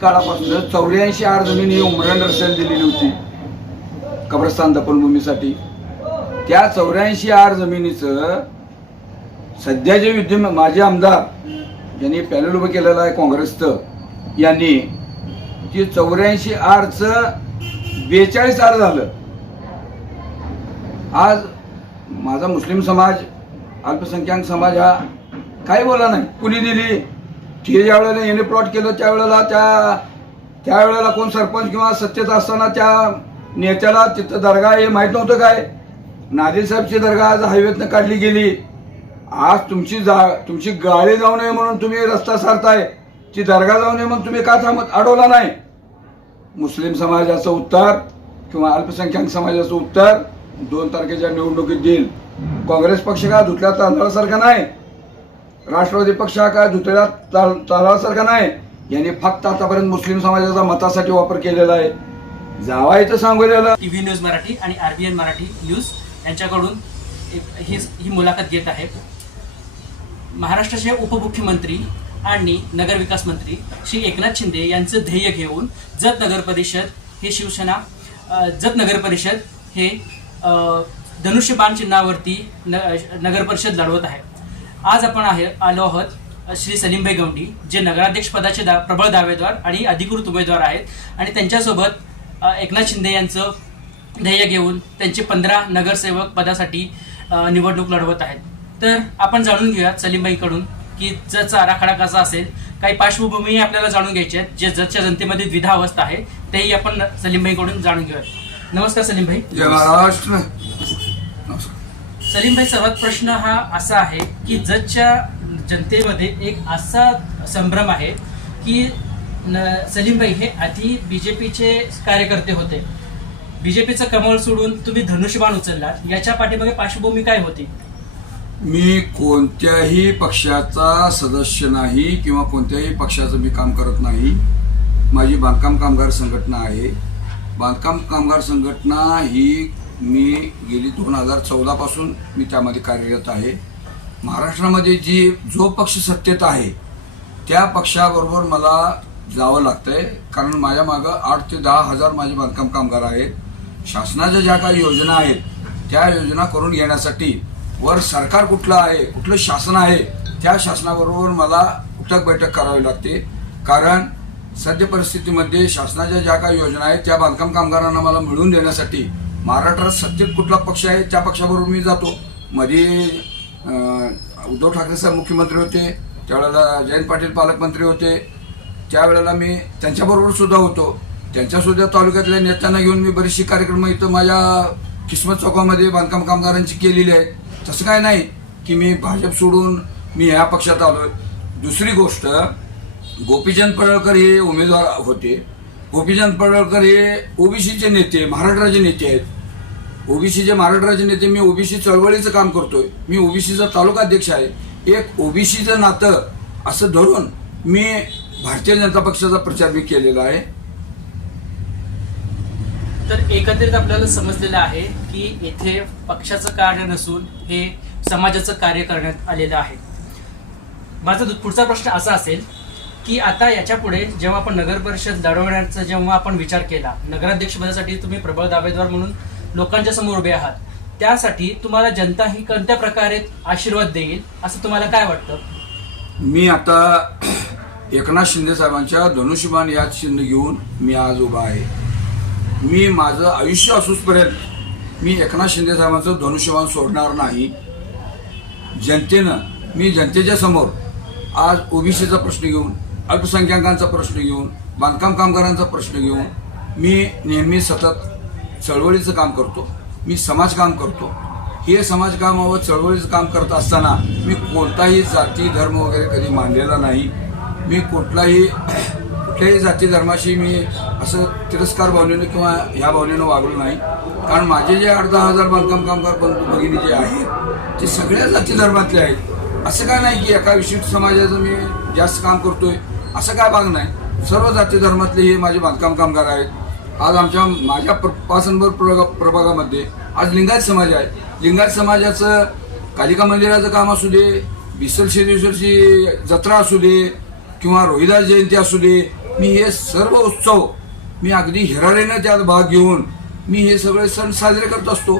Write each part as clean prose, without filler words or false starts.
काळापासून 84 आर जमीन ही उमरान रसेल दिलेली होती कब्रस्तान दफनभूमीसाठी. त्या 84 आर जमिनीचं सध्याचे विद्यमान माजी आमदार ज्यांनी पॅनल उभं केलेलं आहे काँग्रेसचं, यांनी ती 84 आरचं 42 आर झालं. आज माझा मुस्लिम समाज, अल्पसंख्याक समाज हा काही बोला नाही. कुणी दिली ते ज्या वेळेला याने प्लॉट केलं त्यावेळेला त्यावेळेला कोण सरपंच किंवा सत्तेत असताना त्या नेत्याला तिथं दर्गा हे माहीत नव्हतं काय? नादिर साहेबची दर्गा आज हायवेतनं काढली गेली. आज तुमची गाडी जाऊ नये म्हणून तुम्ही रस्ता सारताय, ती दर्गा जाऊ नये म्हणून तुम्ही का अडवला नाही? मुस्लिम समाजाचं उत्तर किंवा अल्पसंख्याक समाजाचं उत्तर 2 तारखेच्या निवडणुकीत देईल. काँग्रेस पक्ष का धुतल्या तांदळासारखा नाही, राष्ट्रवादी पक्ष हा काय धुतल्या तांदळासारखा नाही. यांनी फक्त आतापर्यंत मुस्लिम समाजाचा मतासाठी वापर केलेला आहे. जावायचं सांगलेलं. टीव्ही न्यूज मराठी आणि आरबीएन मराठी न्यूज यांच्याकडून ही मुलाखत घेत आहे. महाराष्ट्राचे उपमुख्यमंत्री आणि नगरविकास मंत्री श्री एकनाथ शिंदे यांचं ध्येय घेऊन जत नगर परिषद हे धनुष्यबाण चिन्हावरती नगर परिषद लढवत आहे. आज आपण आलो आहोत श्री सलीमभाई गवंडी, जे नगराध्यक्ष पदाचे प्रबळ दावेदार आणि अधिकृत उमेदवार आहेत, आणि त्यांच्यासोबत एकनाथ शिंदे यांचं ध्येय घेऊन त्यांचे 15 नगरसेवक पदासाठी निवडणूक लढवत आहेत. तर आपण जाणून घेऊयात सलीमभाईकडून की जतचा आराखडा कसा असेल. काही पार्श्वभूमी आपल्याला जाणून घ्यायची आहे, जे जतच्या जनतेमध्ये द्विधा अवस्था आहे तेही आपण सलीमभाईकडून जाणून घेऊयात. नमस्कार सलीमभाई. जय महाराष्ट्र. सलीमभाई, सर्वात प्रश्न हा असा आहे की जतच्या जनतेमध्ये एक असा संभ्रम आहे की सलीमभाई हे आधी बीजेपीचे कार्यकर्ते होते. बीजेपीचं कमळ सोडून तुम्ही धनुष्यबाण उचललात, याच्या पाठीमागे पार्श्वभूमी काय होती? मी कोणत्याही पक्षाचा सदस्य नाही किंवा कोणत्याही पक्षाचं मी काम करत नाही. माझी बांधकाम कामगार संघटना आहे. बांधकाम कामगार संघटना ही मी गेली 2014 पासून मी त्यामध्ये कार्यरत आहे. महाराष्ट्रामध्ये जो पक्ष सत्तेत आहे त्या पक्षाबरोबर मला जावं लागतंय, कारण माझ्या मागं 8 ते 10 हजार माझे बांधकाम कामगार आहेत. शासनाच्या ज्या काही योजना आहेत त्या योजना करून घेण्यासाठी वर सरकार कुठलं आहे, कुठलं शासन आहे, त्या शासनाबरोबर मला उठक बैठक करावी लागते. कारण सद्य परिस्थितीमध्ये शासनाच्या ज्या काही योजना आहेत त्या बांधकाम कामगारांना मला मिळवून देण्यासाठी महाराष्ट्रात सत्तेत कुठला पक्ष आहे त्या पक्षाबरोबर मी जातो. मध्ये उद्धव ठाकरे साहेब मुख्यमंत्री होते, त्यावेळेला जयंत पाटील पालकमंत्री होते, त्यावेळेला मी त्यांच्याबरोबर सुद्धा होतो. त्यांच्यासुद्धा तालुक्यातल्या नेत्यांना घेऊन मी बरीचशी कार्यक्रम इथं माझ्या किस्मत चौकामध्ये बांधकाम कामगारांची केलेली आहेत. तसं काय नाही की मी भाजप सोडून मी ह्या पक्षात आलोय. दुसरी गोष्ट, गोपीचंद पडळकर हे उमेदवार होते. गोपीचंद पडळकर हे ओबीसीचे नेते, महाराष्ट्राचे नेते आहेत. ओबीसीचे महाराष्ट्राचे नेते. मी ओबीसी चळवळीचं काम करतोय. मी ओबीसीचा तालुका अध्यक्ष आहे. एक ओबीसीचं नातं असं धरून मी भारतीय जनता पक्षाचा प्रचार मी केलेला आहे. तर एकत्रित आपल्याला समजलेलं आहे की येथे पक्षाचं कार्य नसून हे समाजाचं कार्य करण्यात आलेलं आहे. माझा पुढचा प्रश्न असा असेल की आता याच्या पुढे जेव्हा आपण नगर परिषद लढवण्याचा जेव्हा आपण विचार केला, नगराध्यक्ष पदासाठी तुम्ही प्रबळ दावेदार म्हणून लोकांच्या समोर उभे आहात, त्यासाठी तुम्हाला जनता ही कोणत्या प्रकारे आशीर्वाद देईल असं तुम्हाला काय वाटतं? मी आता एकनाथ शिंदे साहेबांच्या धनुष्यबाण या चिन्ह घेऊन मी आज उभा आहे. मी माझं आयुष्य असूसपर्यंत मी एकनाथ शिंदे साहेबांचं धनुष्यबाण सोडणार नाही. मी जनतेच्या समोर आज ओबीसीचा प्रश्न घेऊन, अल्पसंख्याकांचा प्रश्न घेऊन, बांधकाम कामगारांचा प्रश्न घेऊन मी नेहमी सतत चळवळीचं काम करतो. मी समाजकाम करतो. हे समाजकाम व चळवळीचं काम करत असताना मी कोणताही जाती धर्म वगैरे कधी मानलेला नाही. मी कुठल्याही जाती धर्माशी मी असं तिरस्कार भावनेनं किंवा ह्या भावनेनं वागलो नाही. कारण माझे जे 8-10 हजार बांधकाम कामगार बंधू भगिनी जे आहेत ते सगळ्या जाती धर्मातले आहेत. असं काय नाही की एका विशिष्ट समाजाचं मी जास्त काम करतोय, असं काय भाग नाही. सर्व जाती धर्मातले हे माझे बांधकाम कामगार आहेत. आज माझ्या पासनभर प्रभागामध्ये आज लिंगायत समाज आहे. लिंगायत समाजाचं कालिका मंदिराचं काम असू दे, विसर्षी जत्रा असू दे किंवा रोहिदास जयंती असू दे, मी हे सर्व उत्सव मी अगदी हिरारीने त्यात भाग घेऊन मी हे सगळे सण साजरे करत असतो.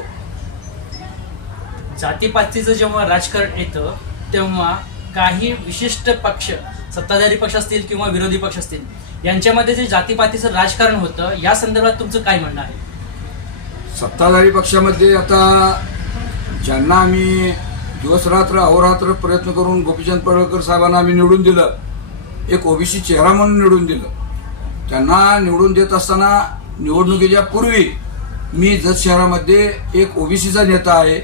जातीपातीचं जेव्हा राजकारण येतं तेव्हा काही विशिष्ट पक्ष, सत्ताधारी पक्ष असतील किंवा विरोधी पक्ष असतील, यांच्यामध्ये जे जातीपातीचं राजकारण होतं या संदर्भात तुमचं काय म्हणणं आहे? सत्ताधारी पक्षामध्ये आता ज्यांना आम्ही दिवसरात्र अहोरात्र प्रयत्न करून गोपीचंद पडळकर साहेबांना आम्ही निवडून दिलं, एक ओबीसी चेहरा म्हणून निवडून दिलं. त्यांना निवडून देत असताना निवडणुकीच्या पूर्वी मी जत शहरामध्ये एक ओबीसीचा नेता आहे,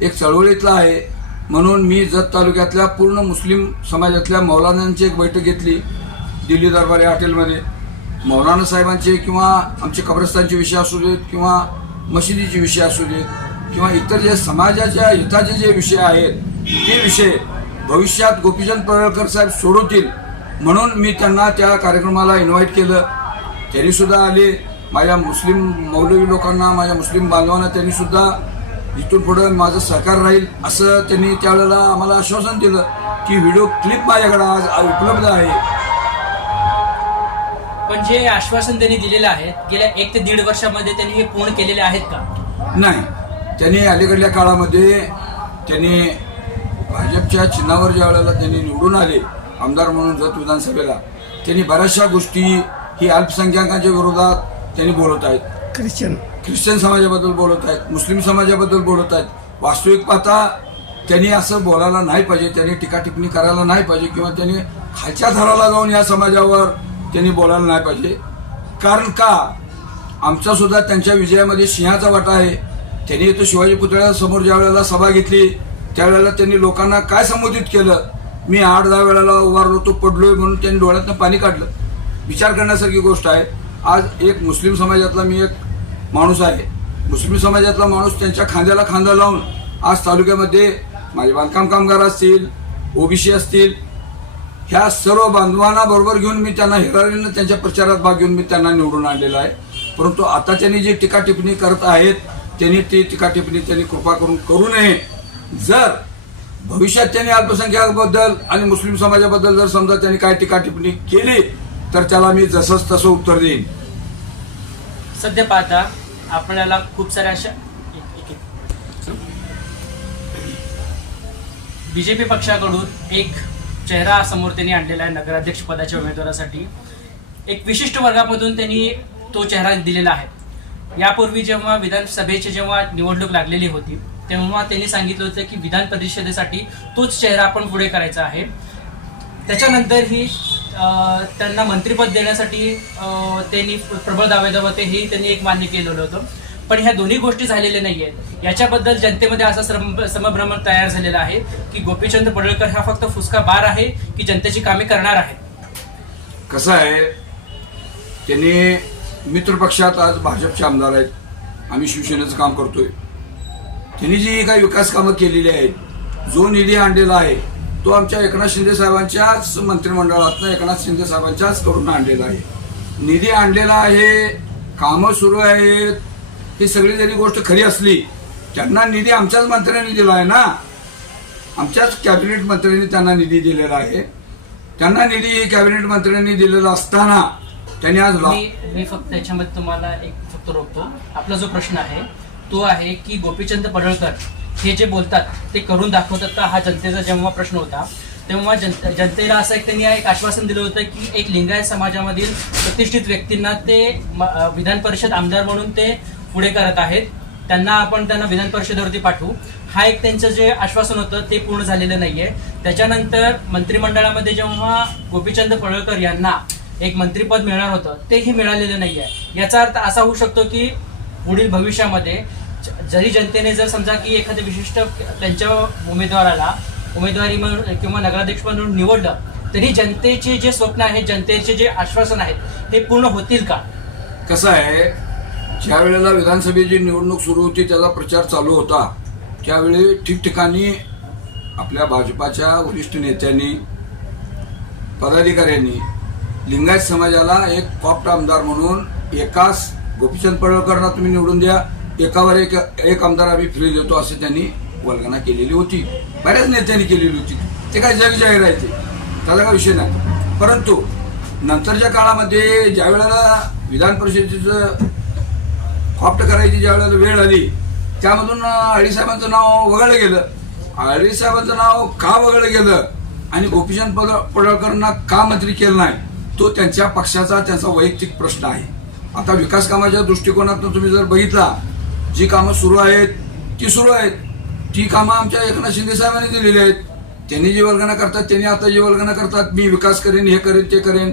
एक चळवळीतला आहे, म्हणून मी जत तालुक्यातल्या पूर्ण मुस्लिम समाजातल्या मौलानांची एक बैठक घेतली दिल्ली दरबारी हॉटेलमध्ये. मौलाना साहेबांचे किंवा आमचे कब्रस्तानचे विषय असू देत किंवा मशिदीचे विषय असू देत किंवा इतर जे समाजाच्या हिताचे जे विषय आहेत ते विषय भविष्यात गोपीचंद पडळकर साहेब सोडवतील म्हणून मी त्यांना त्या कार्यक्रमाला इन्व्हाइट केलं. त्यांनी सुद्धा आले. माझ्या मुस्लिम मौलवी लोकांना, माझ्या मुस्लिम बांधवांना त्यांनी सुद्धा इथून पुढं माझं सहकार राहील असं त्यांनी त्यावेळेला आम्हाला आश्वासन दिलं की व्हिडिओ क्लिप माझ्याकडे आज उपलब्ध आहे. पण जे आश्वासन त्यांनी दिलेलं आहे गेल्या 1 ते 1.5 वर्षामध्ये त्यांनी हे पूर्ण केलेले आहेत का? नाही. त्यांनी अलीकडल्या काळामध्ये त्यांनी भाजपच्या चिन्हावर ज्या वेळेला त्यांनी निवडून आले आमदार म्हणून जत विधानसभेला, त्यांनी बऱ्याचशा गोष्टी ही अल्पसंख्याकांच्या विरोधात त्यांनी बोलत आहेत. ख्रिश्चन समाजाबद्दल बोलत आहेत, मुस्लिम समाजाबद्दल बोलत आहेत. वास्तविक पाहता त्यांनी असं बोलायला नाही पाहिजे, त्यांनी टीका टिप्पणी करायला नाही पाहिजे किंवा त्यांनी खालच्या थराला जाऊन या समाजावर त्यांनी बोलायला नाही पाहिजे. कारण का आमचा सुद्धा त्यांच्या विजयामध्ये सिंहाचा वाटा आहे. त्यांनी इथं शिवाजी पुतळ्यासमोर ज्या वेळेला सभा घेतली त्यावेळेला त्यांनी लोकांना काय संबोधित केलं, मी 8-10 वेळेला उभारलो तो पडलोय म्हणून त्यांनी डोळ्यातनं पाणी काढलं. विचार करण्यासारखी गोष्ट आहे. आज एक मुस्लिम समाजातला मी एक माणूस आहे, मुस्लिम समाजातला माणूस त्यांच्या खांद्याला खांदा लावून आज तालुक्यामध्ये माझे बांधकाम कामगार असतील, ओबीसी असतील, ह्या सर्व बांधवांना बरोबर घेऊन मी त्यांना हिरारीनं त्यांच्या प्रचारात भाग घेऊन मी त्यांना निवडून आणलेला आहे. परंतु आता त्यांनी जी टीका टिप्पणी करत आहेत त्यांनी ती टीका टिप्पणी त्यांनी कृपा करून करू नये. जर भविष्यात त्यांनी अल्पसंख्याकाबद्दल आणि मुस्लिम समाजाबद्दल जर समजा त्यांनी काय टीका टिप्पणी केली तर त्याला मी जसंच तसं उत्तर देईन. सध्या पाहता आपल्याला खूप साऱ्या अशा बीजेपी पक्षाकडून एक चेहरा समोर त्यांनी आणलेला आहे नगराध्यक्ष पदाच्या उमेदवारासाठी. एक विशिष्ट वर्गामधून त्यांनी तो चेहरा दिलेला आहे. यापूर्वी जेव्हा विधानसभेची जेव्हा निवडणूक लागलेली होती तेव्हा त्यांनी सांगितलं होतं की विधान परिषदेसाठी तोच चेहरा आपण पुढे करायचा आहे. त्याच्यानंतरही त्यांना मंत्रिपद देण्यासाठी त्यांनी प्रबळ दावेदार होते, हे त्यांनी एक मान्य केलेलं होतं. पण ह्या दोन्ही गोष्टी झालेल्या नाही आहेत. याच्याबद्दल जनतेमध्ये असा समभ्रम तयार झालेला आहे की गोपीचंद पडळकर हा फक्त फुसका बार आहे की जनतेची कामे करणार आहे. कसं आहे, त्यांनी मित्र पक्षात आज भाजपचे आमदार आहेत, आम्ही शिवसेनेचं काम करतोय. त्यांनी जी काही विकास कामं केलेली आहेत, जो निधी आणलेला आहे तो आमच्या एकनाथ शिंदे साहेबांच्याच मंत्रिमंडळातनं एकनाथ शिंदे साहेबांच्याच कडून आणलेला आहे. निधी आणलेला आहे, कामं सुरू आहेत, ही सगळी जरी गोष्ट खरी असली त्यांना निधी आमच्याच मंत्र्यांनी दिला आहे ना, आमच्याच कॅबिनेट मंत्र्यांनी त्यांना निधी दिलेला आहे. त्यांना निधी कॅबिनेट मंत्र्यांनी दिलेला असताना त्यांनी आज मी फक्त याच्यामध्ये तुम्हाला एक फक्त रोखतो. आपला जो प्रश्न आहे तो आहे की गोपीचंद पडळकर हे जे बोलतात ते करून दाखवतात का, हा जनतेचा जेव्हा प्रश्न होता तेव्हा जनतेला असं एक त्यांनी एक आश्वासन दिलं होतं की एक लिंगायत समाजामधील प्रतिष्ठित व्यक्तींना ते विधान परिषद आमदार म्हणून ते पुढे करत आहेत, त्यांना विधान परिषदेवरती पाठवू. हा एक त्यांचं जे आश्वासन होतं ते पूर्ण झालेलं नाहीये. त्याच्यानंतर मंत्रिमंडळामध्ये जेव्हा गोपीचंद पडळकर यांना एक मंत्रिपद मिळणार होतं तेही मिळालेलं नाहीये. याचा अर्थ असा होऊ शकतो की पुढील भविष्यामध्ये जरी जनतेने जर समजा की एखाद्या विशिष्ट त्यांच्या उमेदवाराला उमेदवारी म्हणून किंवा नगराध्यक्ष म्हणून निवडलं तरी जनतेचे जे स्वप्न आहे, जनतेचे जे आश्वासन आहेत हे पूर्ण होतील का? कसं आहे, ज्या वेळेला विधानसभेची निवडणूक सुरू होती त्याचा प्रचार चालू होता त्यावेळी ठिकठिकाणी आपल्या भाजपाच्या वरिष्ठ नेत्यांनी, पदाधिकाऱ्यांनी लिंगायत समाजाला एक कॉप्ट आमदार म्हणून एकाच गोपीचंद पडळकरांना तुम्ही निवडून द्या, एकावर एक आमदार आम्ही फ्री देतो असे त्यांनी वल्गना केलेली होती. बऱ्याच नेत्यांनी केलेली होती. ते काय जग जाहीर आहे, त्याचा काय विषय नाही. परंतु नंतरच्या काळामध्ये ज्या वेळेला विधान परिषदेचं कॉप्ट करायची ज्या वेळेला वेळ आली, त्यामधून आळी साहेबांचं नाव वगळलं गेलं. आळी साहेबांचं नाव का वगळलं गेलं आणि गोपीचंद पडळकरांना का मंत्री केलं नाही, तो त्यांच्या पक्षाचा त्यांचा वैयक्तिक प्रश्न आहे. आता विकास कामाच्या दृष्टिकोनातून तुम्ही जर बघितला, जी कामं सुरू आहेत ती सुरू आहेत. ती कामं आमच्या एकनाथ शिंदे साहेबांनी दिलेली आहेत. त्यांनी जी वर्गणा करतात, त्यांनी आता जी वर्गणा करतात, मी विकास करेन, हे करेन, ते करेन.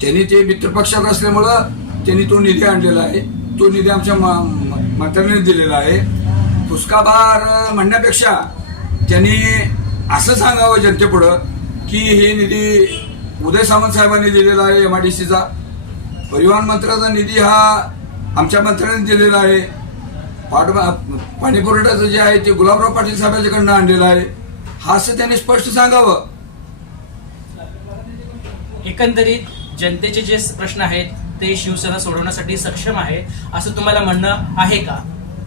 त्यांनी ते मित्रपक्षात असल्यामुळं त्यांनी तो निधी आणलेला आहे. तो निधी आमच्या मंत्र्यांनी दिलेला आहे. पुष्काभार म्हणण्यापेक्षा त्यांनी असं सांगावं जनतेपुढं की हे निधी उदय सामंत साहेबांनी दिलेला आहे. MIDCचा परिवहन मंत्र्याचा निधी हा आमच्या मंत्र्यांनी दिलेला आहे. पाणी पुरवठ्याचं जे आहे ते गुलाबराव पाटील साहेबांच्याकडनं आणलेलं आहे. हा असं त्यांनी स्पष्ट सांगावं. एकंदरीत जनतेचे जे प्रश्न आहेत ते शिवसेना सोडवण्यासाठी सक्षम आहे असं तुम्हाला म्हणणं आहे का?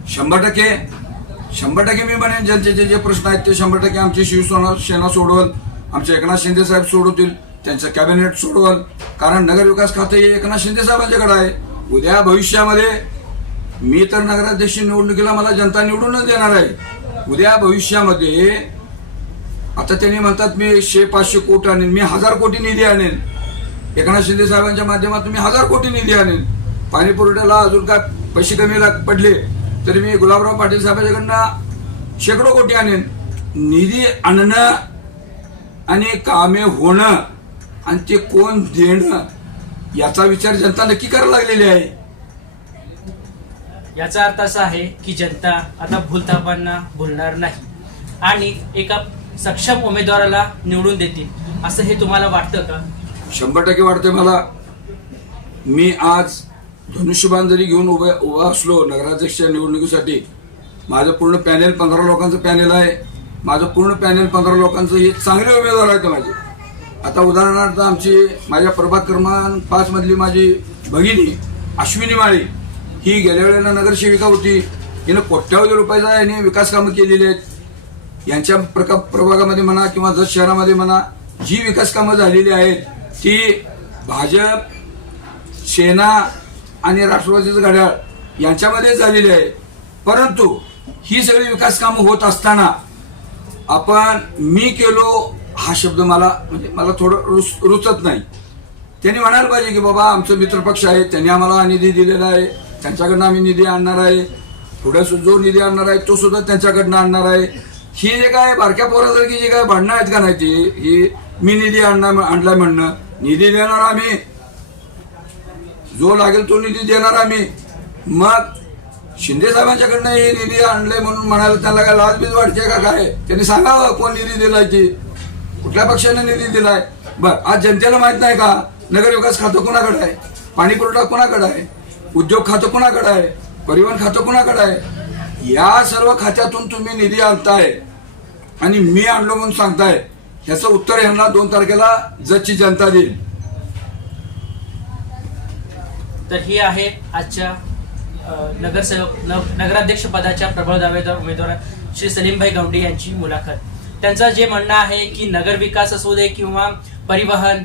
100% मी म्हणेन जनतेचे जे प्रश्न आहेत ते 100% आमची शिवसेना सोडवल. आमचे एकनाथ शिंदे साहेब सोडवतील, त्यांचं कॅबिनेट सोडवल. कारण नगर विकास खाते हे एकनाथ शिंदे साहेबांच्याकडे आहे. उद्या भविष्यामध्ये मी तर नगराध्यक्ष निवडणुकीला मला जनता निवडूनच देणार आहे. उद्या भविष्यामध्ये आता त्यांनी म्हणतात मी 100-500 कोटी आणेन, मी 1000 कोटी निधी आणेन. एकनाथ शिंदे साहेबांच्या माध्यमातून मी 1000 कोटी निधी आणेन. पाणी पुरवठ्याला अजून काय पैसे कमी पडले तरी मी गुलाबराव पाटील साहेबांच्याकडनं शेकडो कोटी आणेन. निधी आणणं आणि कामे होणं आणि ते कोण देणं याचा विचार जनता नक्की करायला लागलेली आहे. याचा अर्थ असा आहे की जनता आता भूलथापांना भुलणार नाही आणि एका सक्षम उमेदवाराला निवडून देतील असं हे तुम्हाला वाटतं का? 100% वाटतंय मला. मी आज धनुष्यबाण जरी घेऊन उभा असलो नगराध्यक्ष निवडणुकीसाठी, माझं पूर्ण पॅनेल 15 लोकांचं पॅनेल आहे. माझं पूर्ण पॅनेल 15 लोकांचं हे चांगले उमेदवार आहेत माझे. आता उदाहरणार्थ माझ्या प्रभाग क्रमांक 5 मधली माझी भगिनी अश्विनी माळी ही गेल्या वेळेला नगरसेविका होती. हिनं कोट्यावधी रुपयाचा याने विकास कामं केलेली आहेत. यांच्या प्रभागामध्ये म्हणा किंवा जत शहरामध्ये म्हणा जी विकास कामं झालेली आहेत ती भाजप, सेना आणि राष्ट्रवादीचं घड्याळ यांच्यामध्ये झालेली आहे. परंतु ही सगळी विकास कामं होत असताना आपण मी केलो हा शब्द मला थोडं रुचत नाही. त्यांनी म्हणायला पाहिजे की बाबा आमचं मित्रपक्ष आहे, त्यांनी आम्हाला निधी दिलेला आहे, त्यांच्याकडनं आम्ही निधी आणणार आहे. पुढे जो निधी आणणार आहे तो सुद्धा त्यांच्याकडनं आणणार आहे. ही जे काय बारक्या पोरासारखी जे काय भांडणं आहेत का नाही ती ही मी निधी आणलाय म्हणणं. निधी देणार आम्ही, जो लागेल तो निधी देणार आम्ही. मग शिंदे साहेबांच्याकडनं हे निधी आणले म्हणून म्हणायला त्यांना काय लाजबीज वाटते का काय? त्यांनी सांगावं कोण निधी दिलाय ती, कुठल्या पक्षाने निधी दिलाय. बरं, आज जनतेला माहित नाही का नगर विकास खातं कोणाकडे आहे, पाणी पुरवठा कोणाकडे आहे, उद्योग खातं कोणाकडे आहे, परिवहन खातं कोणाकडे आहे. या सर्व खात्यातून तुम्ही निधी आणताय आणि मी आणलो म्हणून सांगताय. ह्याचं उत्तर ह्यांना 2 तारखेला जतची जनता देईल. तर ही आहे आजच्या नगराध्यक्ष पदाच्या प्रबळ दावेदार उमेदवार श्री सलीमभाई गवंडी यांची मुलाखत. त्यांचं जे म्हणणं आहे की नगर विकास असू दे किंवा परिवहन,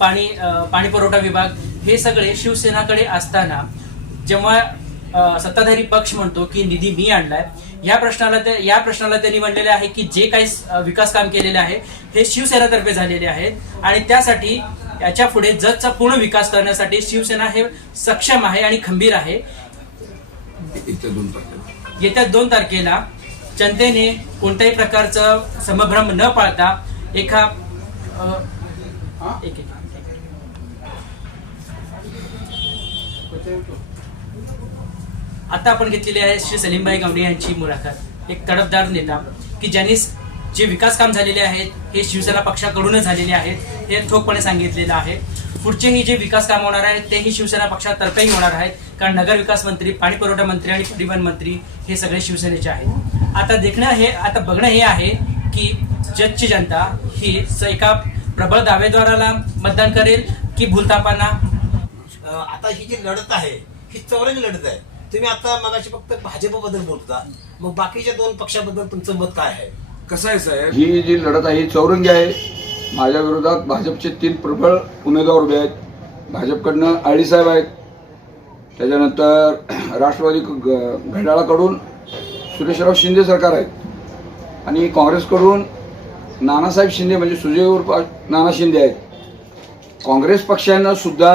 पाणी पुरवठा विभाग हे सगळे शिवसेनाकडे असताना जेव्हा सत्ताधारी पक्ष म्हणतो की निधी मी आणलाय, या प्रश्नाला त्यांनी म्हणलेले आहे की जे काही विकास काम केलेले आहे हे शिवसेनातर्फे झालेले आहेत आणि त्यासाठी याच्या पुढे जतचा पूर्ण विकास करण्यासाठी शिवसेना हे सक्षम आहे आणि खंबीर आहे. येत्या 2 तारखेला जनतेने कोणत्याही प्रकारचं संभ्रम न पाळता आता आपण घेतलेली आहे श्री सलीमभाई गवंडी यांची मुलाखत. एक तडफदार नेता की ज्यांनी जे विकास काम झालेले आहेत हे शिवसेना पक्षाकडूनच झालेले आहेत हे ठोकपणे सांगितलेलं आहे. पुढचेही जे विकास काम होणार आहेत तेही शिवसेना पक्षातर्फेही होणार आहेत, कारण नगर विकास मंत्री, पाणी पुरवठा मंत्री आणि परिवहन मंत्री हे सगळे शिवसेनेचे आहेत. आता बघणं हे आहे की जतची जनता ही एका प्रबळ दावेदाराला मतदान करेल की भूलथापांना. आता ही जी लढत आहे ही चौरंगी लढत आहे. तुम्ही आता मगाशी फक्त भाजपबद्दल बोलता, मग बाकीच्या 2 पक्षाबद्दल तुमचं मत काय आहे? कसं आहे साहेब, ही जी लढत आहे ही चौरंगी आहे. माझ्या विरोधात भाजपचे 3 प्रबळ उमेदवार उभे आहेत. भाजपकडनं आळीसाहेब आहेत, त्याच्यानंतर राष्ट्रवादी घड्याळाकडून सुरेशराव शिंदे सरकार आहेत आणि काँग्रेसकडून नानासाहेब शिंदे म्हणजे सुजय उर्फ नाना शिंदे आहेत. काँग्रेस पक्षानं सुद्धा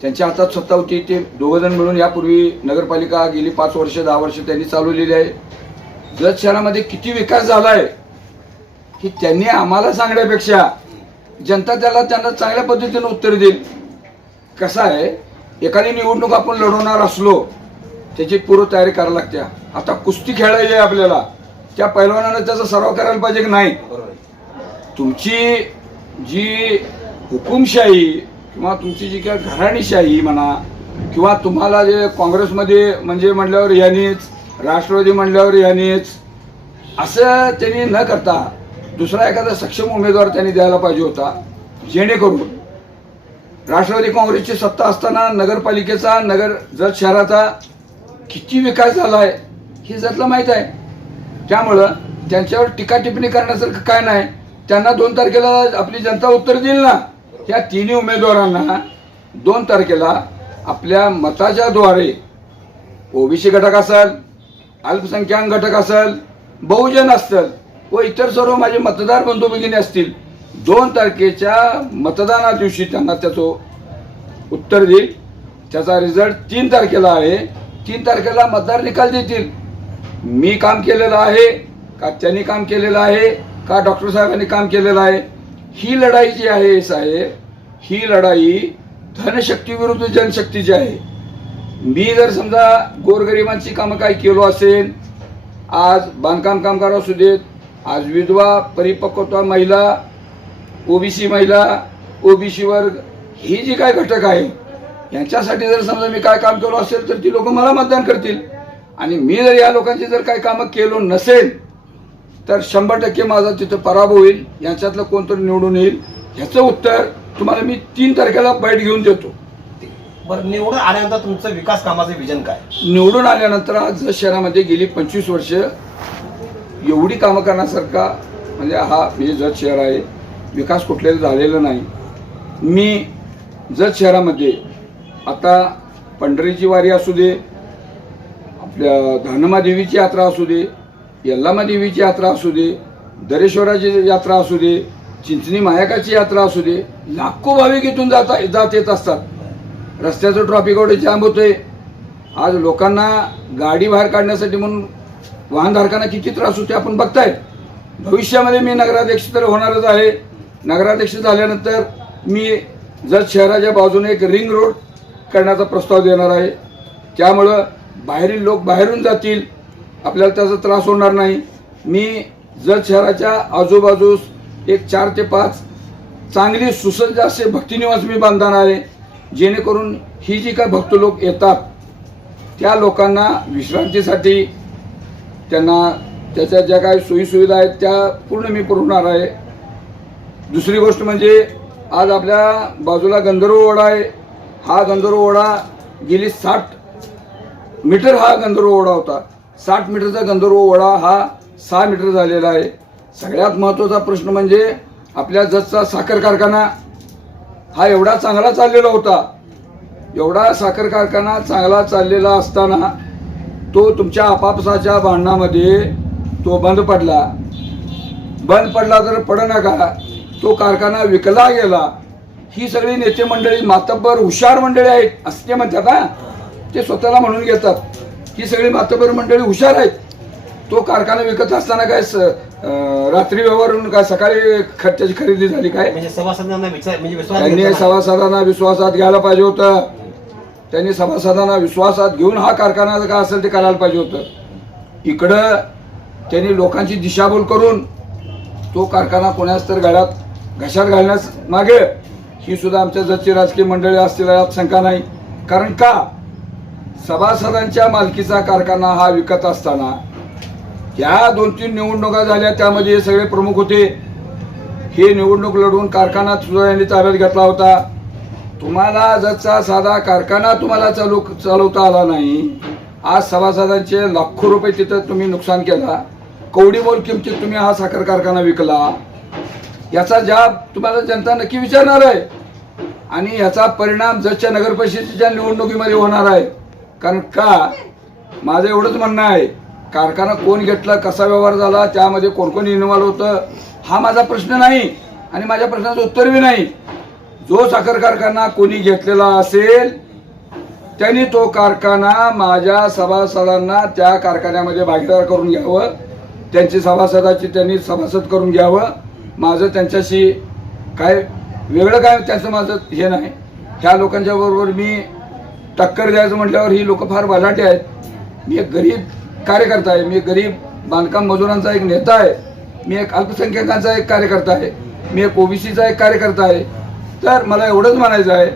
त्यांच्या हातात सत्ता होती. ते दोघंजण मिळून यापूर्वी नगरपालिका गेली 5 वर्ष 10 वर्ष त्यांनी चालवलेली आहे. जत शहरामध्ये किती विकास झाला आहे की त्यांनी आम्हाला सांगण्यापेक्षा जनता त्यांना चांगल्या पद्धतीने उत्तर देईल. कसं आहे, एखादी निवडणूक आपण लढवणार असलो त्याची पूर्वतयारी करायला लागते. आता कुस्ती खेळायची आहे आपल्याला, त्या पैलवानानं त्याचा सराव करायला पाहिजे की नाही. तुमची जी हुकुमशाही किंवा तुमची जी काय घराणीशाही म्हणा किंवा तुम्हाला जे काँग्रेसमध्ये म्हणजे म्हणल्यावर यांनीच, राष्ट्रवादी म्हणल्यावर यांनीच, असं त्यांनी न करता दुसरा एखादा सक्षम उमेदवार त्यांनी द्यायला पाहिजे होता, जेणेकरून राष्ट्रवादी काँग्रेसची सत्ता असताना नगरपालिकेचा जत शहराचा किती विकास झाला आहे हे जतला माहीत आहे. त्यामुळं त्यांच्यावर टीका टिप्पणी करण्यासारखं काय नाही. त्यांना 2 तारखेला आपली जनता उत्तर देईल ना. या 3 उमेदवारांना 2 तारखेला आपल्या मताच्या द्वारे ओबीसी घटक असेल, अल्पसंख्याक घटक असेल, बहुजन असतील व इतर सर्व माझे मतदार बंधू भगिनी असतील, 2 तारखेच्या मतदाना दिवशी त्यांना त्याचं उत्तर देईल. त्याचा रिझल्ट 3 तारखेला आहे. 3 तारखेला मतदार निकाल देतील. मी काम केलेलं आहे का, त्यांनी काम केलेलं आहे का, डॉक्टर साहेबांनी काम केलेलं आहे. ही लढाई जी आहे साहेब, ही लढाई धनशक्ती विरुद्ध जनशक्तीची आहे. मी जर समजा गोरगरिबांची कामं काय केलो असेल, आज बांधकाम कामगार असू देत, आज विधवा, परिपक्वता महिला, ओबीसी महिला, ओबीसी वर्ग, ही जी काय घटक आहे यांच्यासाठी जर समजा मी काय काम केलं असेल तर ती लोक मला मतदान करतील. आणि मी जर या लोकांची जर काही कामं केलो नसेल तर 100% माझा तिथं पराभव होईल. यांच्यातलं कोणतरी निवडून येईल. ह्याचं उत्तर तुम्हाला मी 3 तारखेला बैठ घेऊन देतो. बरं, निवडून आल्यानंतर तुमचं विकास कामाचं विजन काय? निवडून आल्यानंतर आज जत शहरामध्ये गेली 25 वर्ष एवढी कामं करण्यासारखा म्हणजे हे जत शहर आहे. विकास कुठलेला झालेला नाही. मी जत शहरामध्ये आता पंढरीची वारी असू दे, आपल्या धनमा देवीची यात्रा असू दे, यल्लामा देवीची यात्रा असू दे, दरेश्वराची यात्रा असू दे, चिंचणी मायाकाची यात्रा असू दे, लाखो भाविक इथून जात येत असतात. रस्त्याचं ट्रॉफिक एवढे जाम होतंय. आज लोकांना गाडी बाहेर काढण्यासाठी म्हणून वाहनधारकांना किती त्रास होते आपण बघताय. भविष्यामध्ये मी नगराध्यक्ष तर होणारच आहे. नगराध्यक्ष झाल्यानंतर मी जत शहराच्या बाजूने एक रिंग रोड करण्याचा प्रस्ताव देणार आहे. त्यामुळं बाहेरील लोक बाहेरून जातील, आपल्याला त्याचा त्रास होणार नाही. मी जत शहराच्या आजूबाजूस एक 4 ते 5 चांगली सुसज्ज असे भक्तिनिवास मी बांधणार आहे, जेणेकरून ही जी काय भक्त लोक येतात त्या लोकांना विश्रांतीसाठी त्यांना त्याच्या ज्या काही सोयीसुविधा आहेत त्या पूर्ण मी पुरवणार आहे. दुसरी गोष्ट म्हणजे आज आपल्या बाजूला गंधर्व ओढा आहे. हा गंधर्व ओढा गेली 60 मीटर हा गंधर्व ओढा होता. 60 मीटरचा गंधर्व ओढा हा 6 मीटर झालेला आहे. सगळ्यात महत्त्वाचा प्रश्न म्हणजे आपल्या जतचा साखर कारखाना हा एवढा चांगला चाललेला होता. एवढा साखर कारखाना चांगला चाललेला असताना तो तुमच्या आपापसाच्या भांडणामध्ये तो बंद पडला तर पड नका. तो कारखाना विकला गेला. ही सगळी नेते मंडळी मातब्बर हुशार मंडळी आहेत असं ते म्हणतात. ते स्वतःला म्हणून घेतात. ही सगळी मातब्बर मंडळी हुशार आहेत. तो कारखाना विकत असताना काय रात्री व्यवहारून काय सकाळी त्याची खरेदी झाली काय? म्हणजे सभासदांना त्यांनी सभासदांना विश्वासात घ्यायला पाहिजे होतं. त्यांनी सभासदांना विश्वासात घेऊन हा कारखाना काय असेल ते करायला पाहिजे होतं. इकडं त्यांनी लोकांची दिशाभूल करून तो कारखाना कोणाच तर घशात घालण्यास मागे ही सुद्धा आमच्या जतची राजकीय मंडळी असतील यात शंका नाही. कारण का सभासदांच्या मालकीचा कारखाना हा विकत असताना या 2-3 निवडणुका झाल्या, त्यामध्ये हे सगळे प्रमुख होते. हे निवडणूक लढवून कारखाना सुद्धा यांनी ताब्यात घेतला होता. तुम्हाला जतचा साधा कारखाना तुम्हाला चालवता आला नाही. आज सभासदांचे लाखो रुपये तिथं तुम्ही नुकसान केला. कवडीमोल किमतीत तुम्ही हा साखर कारखाना विकला. याचा जाब तुम्हाला जनता नक्की विचारणार आहे आणि याचा परिणाम जतच्या नगर परिषदेच्या निवडणुकीमध्ये होणार आहे. कारण का माझं एवढंच म्हणणं आहे, कारखाना कोण घेतला, कसा व्यवहार झाला, त्यामध्ये कोण कोण इन्व्हॉल्व होतं, हा माझा प्रश्न नाही आणि माझ्या प्रश्नाचं उत्तर बी नाही. जो साखर कारखाना कोणी घेतलेला असेल त्यांनी तो कारखाना माझ्या सभासदांना त्या कारखान्यामध्ये भागीदार करून घ्यावं, त्यांची सभासदाची त्यांनी सभासद करून घ्यावं. माझं त्यांच्याशी काय वेगळं काय त्यांचं माझं हे नाही. ह्या लोकांच्या बरोबर मी टक्कर द्यायचं म्हटल्यावर ही लोक फार बलाटे आहेत. मी एक गरीब कार्यकर्ता आहे, मी एक गरीब बांधकाम मजुरांचा एक नेता आहे, मी एक अल्पसंख्याकांचा एक कार्यकर्ता आहे, मी एक ओबीसीचा एक कार्यकर्ता आहे. तर मला एवढंच म्हणायचं आहे,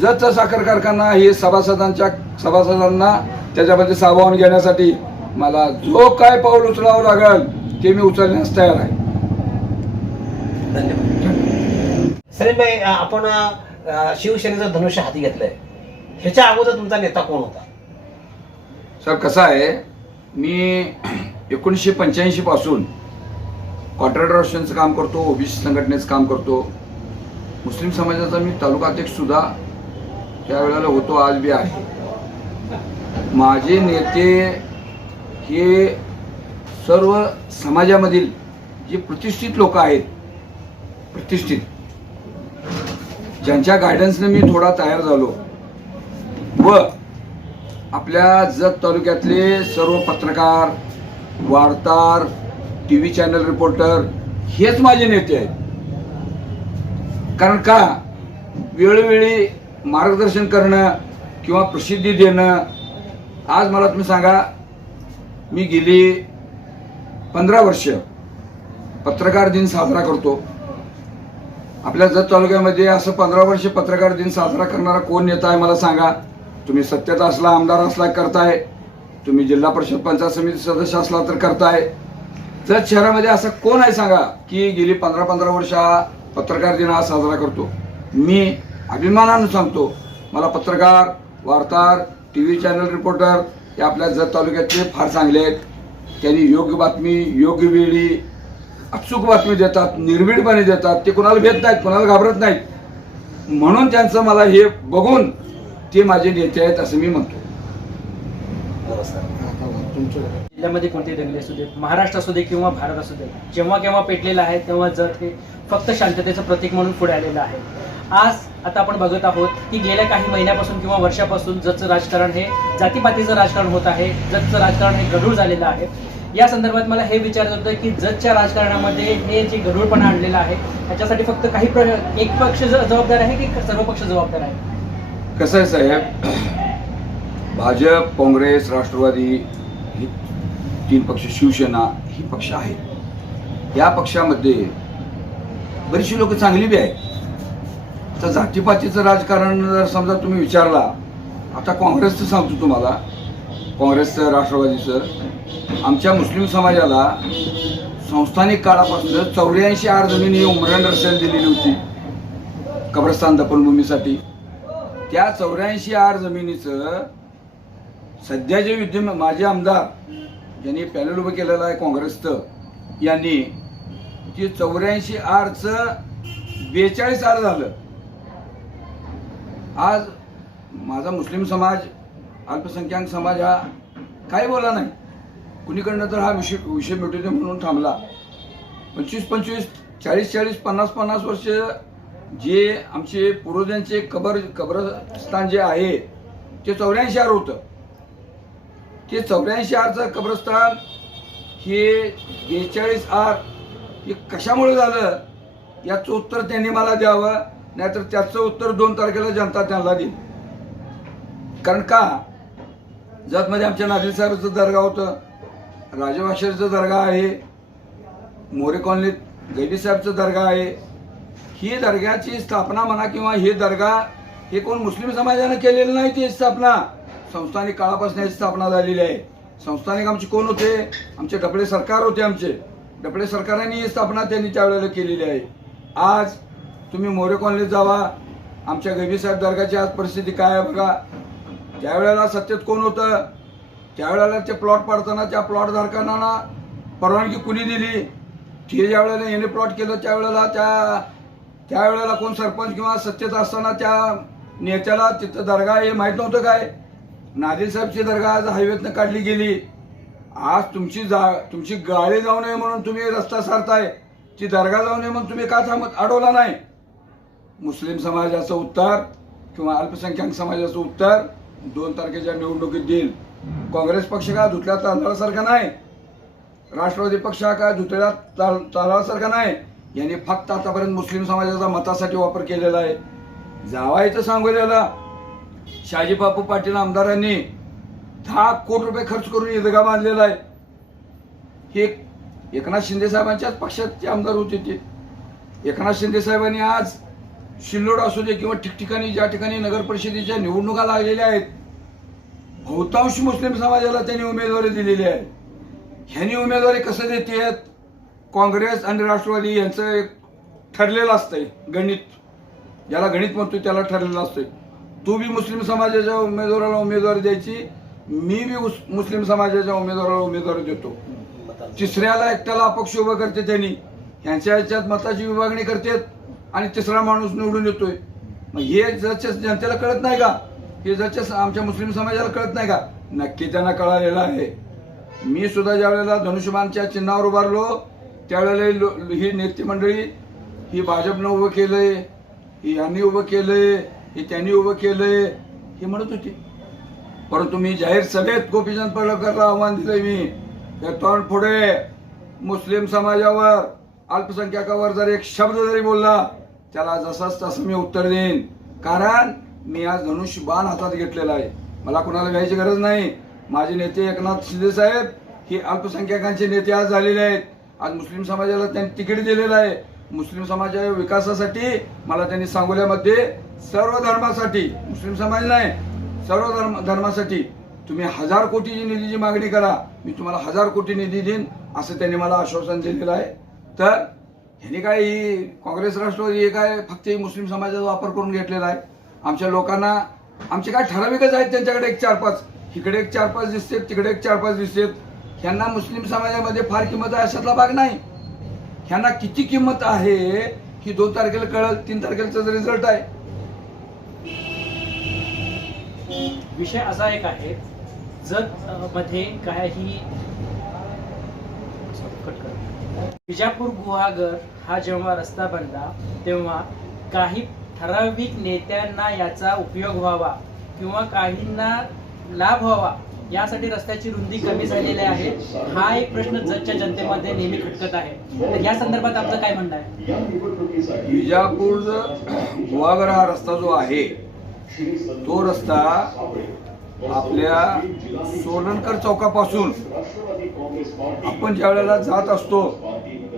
जतचा साखर कारखाना हे सभासदांना त्याच्यामध्ये सामावून घेण्यासाठी मला जो काय पाऊल उचलावं लागेल ते मी उचलण्यास तयार आहे. धन्यवाद. सलीमभाई, आपण शिवसेनेचं धनुष्य हाती घेतलंय, ह्याच्या अगोदर तुमचा नेता कोण होता? साहेब कसं आहे, मी 1985 पासून कॉन्ट्रॅक्टर असोसिएशनचं काम करतो, ओबीसी संघटनेचं काम करतो, मुस्लिम समाजाचा मी तालुका अध्यक्ष सुद्धा त्यावेळेला होतो, आज बी आहे. माझे नेते हे सर्व समाजामधील जे प्रतिष्ठित लोक आहेत, प्रतिष्ठित, ज्यांच्या गायडन्सने मी थोडा तयार झालो व आपल्या जत तालुक्यातले सर्व पत्रकार, वार्ताहर, TV चॅनल रिपोर्टर हेच माझे नेते आहेत. कारण का वेळोवेळी मार्गदर्शन करणं किंवा प्रसिद्धी देणं. आज मला तुम्ही सांगा, मी गेली 15 वर्ष पत्रकार दिन साजरा करतो. आपल्या जत तालुक्यामध्ये असं 15 वर्ष पत्रकार दिन साजरा करणारा कोण नेता आहे मला सांगा. तुम्ही सत्तेचा असला, आमदार असला करताय, तुम्ही जिल्हा परिषद पंचायत समिती सदस्य असला तर करताय. जत शहरामध्ये असं कोण आहे सांगा की गेली 15 वर्ष हा पत्रकार दिन हा साजरा करतो. मी अभिमानानं सांगतो, मला पत्रकार, वार्ताहर, TV चॅनल रिपोर्टर हे आपल्या जत तालुक्यातले फार चांगले आहेत. त्यांनी योग्य बातमी, योग्य वेळी अचूक बातमी देतात, निर्भीडपणे देतात. ते कोणाला भेट नाहीत, कोणाला घाबरत नाहीत. म्हणून त्यांचं मला हे बघून ते माझे नेते आहेत असं मी म्हणतो. जिल्ह्यामध्ये कोणते दंगली असू देत, महाराष्ट्र असू दे किंवा भारत असू दे, जेव्हा केव्हा पेटलेलं आहे तेव्हा जत हे फक्त शांततेचं प्रतीक म्हणून पुढे आलेलं आहे. आज आता आपण बघत आहोत की गेल्या काही महिन्यापासून किंवा वर्षापासून जतचं राजकारण हे जातीपातीचं राजकारण होत आहे. जतचं राजकारण हे गढूळ झालेलं आहे. या संदर्भात मला हे विचारायचं होतं की जतच्या राजकारणामध्ये हे जे गढूळपणा आणलेलं आहे त्याच्यासाठी फक्त काही एक पक्ष जबाबदार आहे की सर्व पक्ष जबाबदार आहे? कसं आहे साहेब, भाजप, काँग्रेस, राष्ट्रवादी हे 3 पक्ष, शिवसेना ही पक्ष आहेत. या पक्षामध्ये बरीचशी लोक चांगली बी आहेत. तर जातीपातीचं राजकारण जर समजा तुम्ही विचारला, आता काँग्रेसचं सांगतो तुम्हाला, काँग्रेसचं, राष्ट्रवादीचं, आमच्या मुस्लिम समाजाला संस्थानिक काळापासून 84 आर जमीन ही उमरान रसेल दिलेली होती कब्रस्तान दफनभूमीसाठी. त्या 84 आर जमिनीचं सध्याचे विद्यमान माझे आमदार ज्यांनी पॅनल उभं केलेलं आहे काँग्रेसचं, यांनी ते 84 आरचं 42 आर झालं. आज माझा मुस्लिम समाज, अल्पसंख्याक समाज हा काही बोला नाही. कुणीकडनं तर हा विषय मिटू दे म्हणून थांबला. 25-25, 40-40, 50-50 वर्ष जे आमचे पूर्वजांचे कब्रस्तान जे आहे ते 84 आर होतं. ते 84 आरचं कब्रस्तान हे 42 आर हे कशामुळे झालं याचं उत्तर त्यांनी मला द्यावं, नाहीतर त्याचं उत्तर 2 तारखेला जनता त्यांना देईल. कारण का जतमध्ये आमच्या नादिल साहेबांचं दर्गा होतं, राजभाषेचं दर्गा आहे, मोरे कॉलनीत गैडी साहेबचं दर्गा आहे. ही दर्ग्याची स्थापना म्हणा किंवा हे दर्गा हे कोण मुस्लिम समाजानं केलेलं नाही. ती स्थापना संस्थानिक काळापासून याची स्थापना झालेली आहे. संस्थानिक आमचे कोण होते? आमचे डफळे सरकार होते. आमचे डफळे सरकारांनी ही स्थापना त्यांनी त्यावेळेला केलेली आहे. आज तुम्ही मोरे कॉलनीत जावा, आमच्या गैबी साहेब दर्गाची आज परिस्थिती काय आहे बघा. त्यावेळेला सत्तेत कोण होतं? त्यावेळेला ते प्लॉट पाडताना त्या प्लॉट धारकांना परवानगी कुणी दिली? ते ज्या वेळेला याने प्लॉट केलं त्यावेळेला त्यावेळेला कोण सरपंच किंवा सत्तेत असताना त्या नेत्याला तिथं दर्गा हे माहीत नव्हतं काय? नादिर साहेबची दर्गा आज हायवेतनं काढली गेली. आज तुमची गाडी जाऊ नये म्हणून तुम्ही रस्ता सारताय, ती दर्गा जाऊ नये म्हणून तुम्ही का अडवला नाही? मुस्लिम समाजाचं उत्तर किंवा अल्पसंख्याक समाजाचं उत्तर 2 तारखेच्या निवडणुकीत देईल. काँग्रेस पक्ष का धुतल्या तांदळासारखा नाही, राष्ट्रवादी पक्ष हा काय धुतल्या तांदळासारखा नाही. यांनी फक्त आतापर्यंत मुस्लिम समाजाचा मतासाठी वापर केलेला आहे. जावायचं सांगोल्याला शहाजीबापू पाटील आमदारांनी 10 कोटी रुपये खर्च करून ईदगाह बांधलेला आहे. हे एकनाथ शिंदे साहेबांच्याच पक्षाचे आमदार होते ते. एकनाथ शिंदे साहेबांनी आज शिल्लोड असू दे किंवा ठिकठिकाणी ज्या ठिकाणी नगर परिषदेच्या निवडणुका लागलेल्या आहेत, बहुतांश मुस्लिम समाजाला त्यांनी उमेदवारी दिलेली आहे. ह्यांनी उमेदवारी कसं देतात? काँग्रेस आणि राष्ट्रवादी यांचं एक ठरलेलं असतंय गणित, ज्याला गणित म्हणतो त्याला ठरलेलं असतंय. तू बी मुस्लिम समाजाच्या उमेदवाराला उमेदवारी द्यायची, मी बी मुस्लिम समाजाच्या उमेदवाराला उमेदवारी देतो. तिसऱ्याला एकट्याला अपक्ष उभं करते त्यांनी, ह्यांच्या ह्याच्यात मताची विभागणी करतात आणि तिसरा माणूस निवडून येतोय. मग हे जरच्या जनतेला कळत नाही का? हे जरच्या आमच्या मुस्लिम समाजाला कळत नाही का? नक्की त्यांना कळालेलं आहे. मी सुद्धा ज्या वेळेला धनुष्यबाणच्या चिन्हावर उभारलो त्यावेळेला ही नेते मंडळी, ही भाजपनं उभं केलंय, ही यांनी उभं केलंय, ही त्यांनी उभं केलंय हे म्हणत होती. परंतु मी जाहीर सभेत गोपीचंद पडळकरला आव्हान दिलंय. मी तोंड पुढे मुस्लिम समाजावर अल्पसंख्याकावर जर एक शब्द जरी बोलला त्याला जसाच तसं मी उत्तर देईन. कारण मी आज धनुष्य बाण हातात घेतलेला आहे. मला कुणाला घ्यायची गरज नाही. माझे नेते एकनाथ शिंदे साहेब हे अल्पसंख्याकांचे नेते आज झालेले आहेत. आज मुस्लिम समाजाला त्यांनी तिकीट दिलेलं आहे. मुस्लिम समाजाच्या विकासासाठी मला त्यांनी सांगोल्यामध्ये सर्व धर्मासाठी, मुस्लिम समाज नाही सर्व धर्मासाठी तुम्ही 1000 कोटीची निधीची मागणी करा, मी तुम्हाला 1000 कोटी निधी देईन असं त्यांनी मला आश्वासन दिलेलं आहे. तर ह्यांनी काय ही काँग्रेस राष्ट्रवादी हे काय फक्त मुस्लिम समाजाचा वापर करून घेतलेला आहे. आमच्या लोकांना आमचे काय ठराविकच आहेत, त्यांच्याकडे एक 4-5, इकडे एक 4-5 दिसतात, तिकडे एक 4-5 दिसतात. ह्यांना मुस्लिम समाजामध्ये फार किंमत आहे अशातला भाग नाही. ह्यांना किती किंमत आहे ही 2 तारखेला कळेल. 3 तारखेचा रिझल्ट आहे. विषय असा एक आहे, जत मध्ये काही विजापूर गुहागर हा जेव्हा रस्ता बनला तेव्हा काही ठराविक नेत्यांना याचा उपयोग व्हावा किंवा काहींना लाभ व्हावा यासाठी रस्त्याची रुंदी कमी झालेली आहे. हा एक प्रश्न जतच्या जनतेमध्ये नेहमी खटकत आहे. तर या संदर्भात आपलं काय म्हणणं आहे? विजापूर गुहागर हा रस्ता जो आहे तो रस्ता आपल्या सोलनकर चौकापासून आपण ज्या वेळेला जात असतो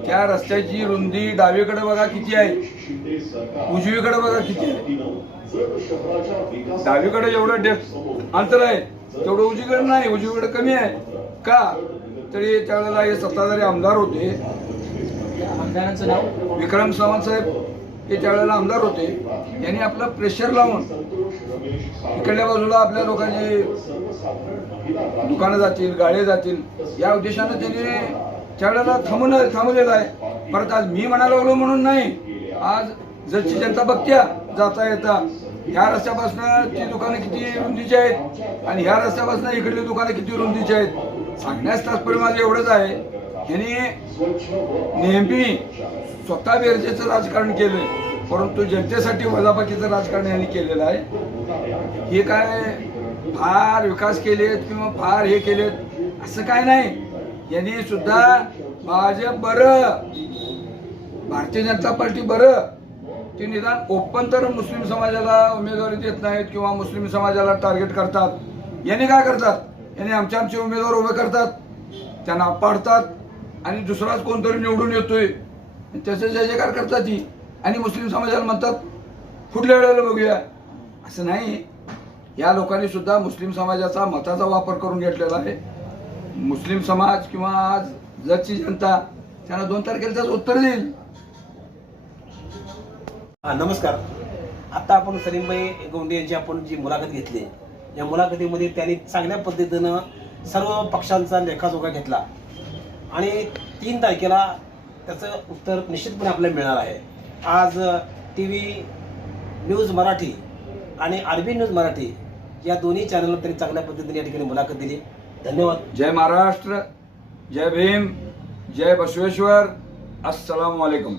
त्या रस्त्याची रुंदी डावीकडे बघा किती आहे, उजवीकडे बघा किती आहे. डावीकडे जेवढं अंतर आहे तेवढं उजवीकडे नाही, उजवीकडे कमी आहे. का? तरी त्यावेळेला हे सत्ताधारी आमदार होते, आमदारांचं नाव विक्रम सावंत साहेब हे त्यावेळेला आमदार होते. यांनी आपलं प्रेशर लावून इकडल्या बाजूला आपल्या लोकांची दुकानं जातील, गाड्या जातील या उद्देशानं त्यांनी त्यावेळेला थांबवलेलं आहे. परत आज मी म्हणायला लागलो म्हणून नाही, आज जरची जनता बघत्या जाता येता ह्या रस्त्यापासून ती दुकानं किती रुंदीची आहेत आणि ह्या रस्त्यापासून इकडली दुकानं किती रुंदीची आहेत. सांगण्यास तात्पर्य माझं एवढंच आहे, यांनी नेहमी स्वतः बेरजेचं राजकारण केलंय, परंतु जनतेसाठी वजाबाकीचं राजकारण यांनी केलेलं आहे. हे काय फार विकास केलेत किंवा फार हे केलेत असं काय नाही. यांनी सुद्धा भाजप बरं, भारतीय जनता पार्टी बरं, ते निदान ओपन तर मुस्लिम समाजाला उमेदवारी देत नाहीत किंवा मुस्लिम समाजाला टार्गेट करतात. यांनी काय करतात? यांनी आमचे उमेदवार उभे करतात, त्यांना पाडतात आणि दुसराच कोणतरी निवडून येतोय त्याचे जय जयकार करतात ती आणि मुस्लिम समाजाला म्हणतात पुढल्या वेळेला बघूया. असं नाही. या लोकांनी सुद्धा मुस्लिम समाजाचा मताचा वापर करून घेतलेला आहे. मुस्लिम समाज किंवा आज जगची जनता त्यांना 2 तारखेलाच उत्तर देईल. नमस्कार. आता आपण सलीमभाई गौंडे यांची आपण जी मुलाखत घेतली, या मुलाखतीमध्ये त्यांनी चांगल्या पद्धतीनं सर्व पक्षांचा लेखाजोखा घेतला आणि 3 तारखेला त्याचं उत्तर निश्चितपणे आपल्याला मिळणार आहे. आज TV न्यूज मराठी आणि आरबी न्यूज मराठी या दोन्ही चॅनलवर त्यांनी चांगल्या पद्धतीने या ठिकाणी मुलाखत दिली. धन्यवाद. जय महाराष्ट्र, जय भीम, जय बसवेश्वर, अस्सलाम वालेकुम.